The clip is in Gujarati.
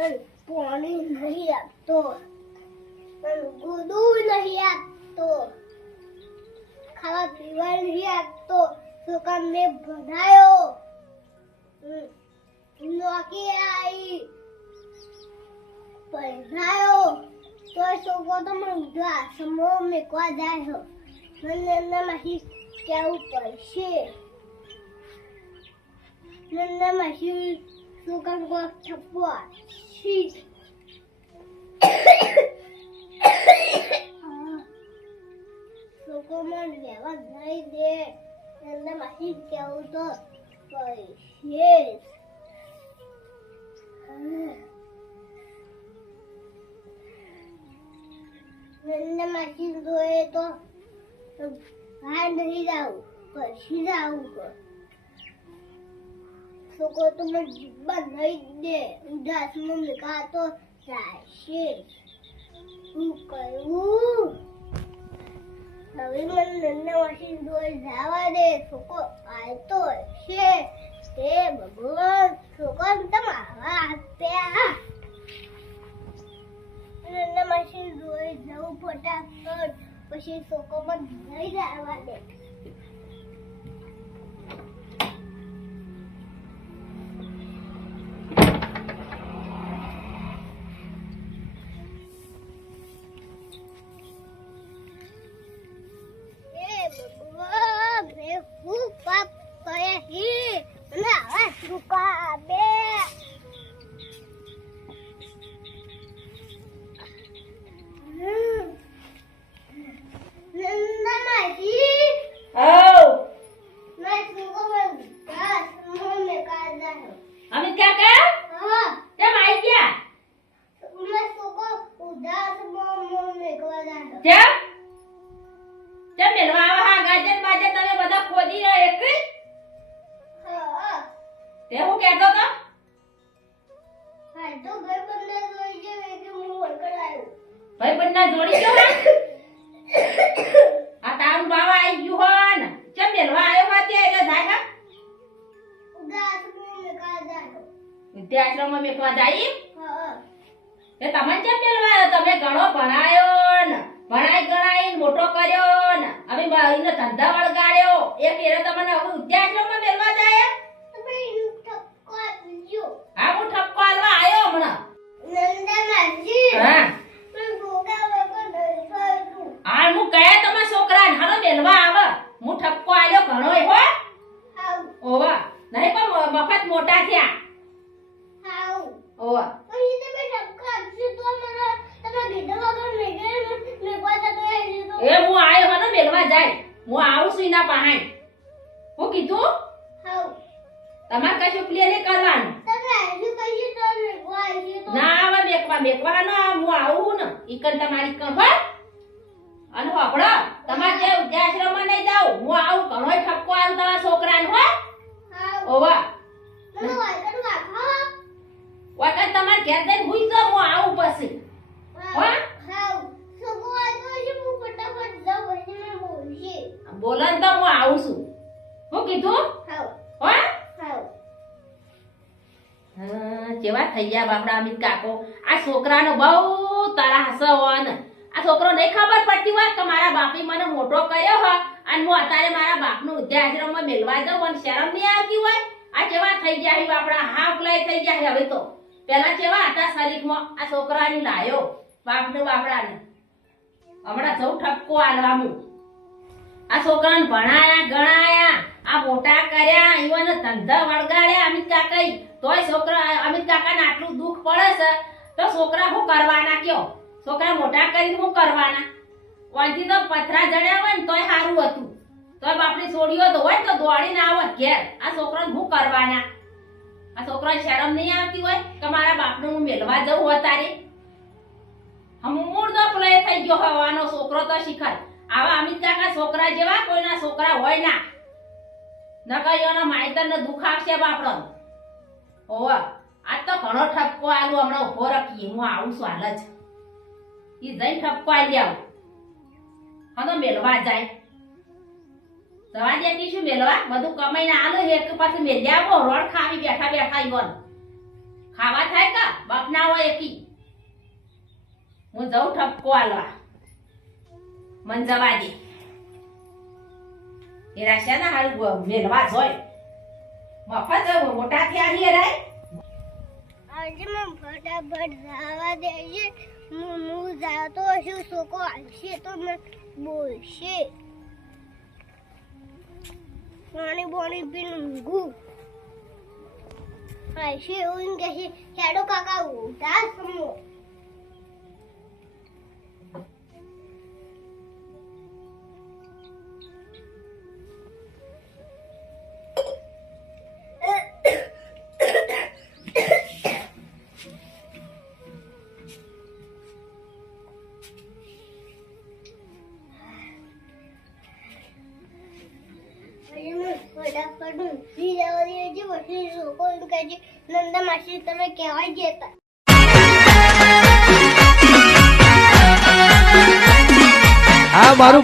પાણી નહીં આપતો, ગોદું નહીં આપતો, ખાવા પીવા નહીં આપતો, છોકરાને ભણાયો, નોકરી આવી ભણાયો, તો છોકરો તો મને ઉધા સમો મેકવા જાય. મને એનામાંથી કેવું પડશે. એનામાંથી છોકરાને કોઈ થપ્પો આપશી. છોકરો મને લેવા નહીં દે. એનામાંથી કેવું તો પડશે. એનામાંથી જોઈએ તો બહાર નહીં જાવું, પછી જાવું. છોકરો તો મને જીવવા નહીં દે. ઉદાસમાં મેકા તો ચાલશે. શું કરવું? હવે મને નન્નામાંથી દોર જવા દે. છોકરો આવતો હશે. હે ભગવાન, છોકરાને તમે આવા આપ્યા. નન્નામાંથી દોર જવું ફટાફટ. પછી છોકરો મને નહીં જવા દે. ભગવાન, મેં શું પાપ કર્યા છે? મને આવા છોકરા આપે. અમિત કાકા કેમ આવી ગયા? કેમ કેમ મેલવા આવા? હા ગાજર બાજર તમે બધા ખોદી રહ્યા એક તે હું કહેતો તો ભાઈ બંને જોડી ગયો આ તારું બાવા આવી ગયું હો ને કેમ મેલવા આવ્યો હો તે એટલે જાય હા વિદ્યાશ્રમમાં મેકવા જાય એ તમને કેમ મેલવા આવ્યો? તમે ઘણો ભણાયો ને ભણાઈ ગણાઈ મોટો કર્યો ને હવે બાઈને ધંધા વળગાડ્યો એ ફેરે તમને હવે વિદ્યાશ્રમમાં મેલવા જાય? હા હું ઠપકો આલવા આવ્યો હમણાં. હા હા હું કયા તમારા છોકરાને હાલો મેલવા આવે. હું ઠપકો આલ્યો ઘણો હો ઓવા નહીં પણ મફત મોટા થયા ઓવા. એ હું આયો હનો મેલવા જાય. હું આવું છું એના પાહે. હું કીધું તમારે કશું પ્લે નહીં કરવાનું. ના આવે મેકવા ના હું આવું ને ઈકન તમારી કણ હો. અને હોપડો તમારે જે વિદ્યાશ્રમમાં નહીં જાવ હું આવું ઘણો ઠપકો આલું તમારા છોકરાને હો ઓવા. વખત તમારે ઘેર જઈને હુઈ જાવ હું આવું પછી હો. બોલન તો હું આવું છું. હું કીધું હો. કેવા થઈ ગયા બાપડા અમિત કાકો. આ છોકરાનો બહુ તરાસ હોય ને આ છોકરો નહીં ખબર પડતી હોય કે મારા બાપે મને મોટો કર્યો હોય અને હું અત્યારે મારા બાપનું વૃદ્ધાશ્રમમાં મેલવા જાઉં અને શરમ નહીં આવતી હોય. આ કેવા થઈ ગયા બાપડા હાફ લઈ થઈ ગયા હવે તો. પેલા કેવા હતા શરીરમાં આ છોકરાની લાયો બાપને બાપડાને. હમણાં જવું ઠપકો આલવાનું. આ છોકરાને ભણાયા ગણાયા આ મોટા કર્યા ઈવન ધંધા વળગાડ્યા અમિત કાકા. તોય છોકરા અમિત કાકાને આટલું દુઃખ પડે છે તો છોકરા શું કરવાના કયો? છોકરા મોટા કરીને શું કરવાના? વાંચી તો પથરા જડ્યા હોય ને તોય સારું હતું. તોય બાપની છોડીઓ તો હોય તો દોડીને આવત ઘેર. આ છોકરાને શું કરવાના? આ છોકરાને શરમ નહીં આવતી હોય કે મારા બાપને હું મેલવા જવું હોય તારે? મૂળ તો પ્લે થઈ ગયો હવાનો છોકરો તો શીખર. આવા અમિત કાકા છોકરા જેવા કોઈના છોકરા હોય ના. નકર માઈતર ને દુઃખ આપશે બાપડો. ઓવા આજ તો ઘણો ઠપકો આલું હમણાં ઉભો રાખીએ. હું આવું છું હાલ જ. ઈ જઈને ઠપકો આલી આવું. હનો મેલવા જાય. જવા દેતી શું મેલવા? બધું કમાઈને આલો એક પાછું મેલ્યા આવો રોડ ખાવી બેઠા બેઠા ઈવન ખાવા થાય કા બાપ ના હોય એકી હું જઉં ઠપકો આલવા મન જવા દે એ રાશિયા ના હારું મેલવા જોય મફત મોટા થયા છીએ રે આજે મેં ફટાફટ જવા દેજે હું જાતો હશું છોકરો આવશે તો મેં બોલશે પાણી બોણી પીને ઊંઘું આવશે એવું કહેશે હેડો કાકા ઉઠા સમો ફટાફટ ઊંઘી જવા દેજે પછી છોકરો એમ કહે છે નંદા માસી તમે કહેવાય જતા આ મારું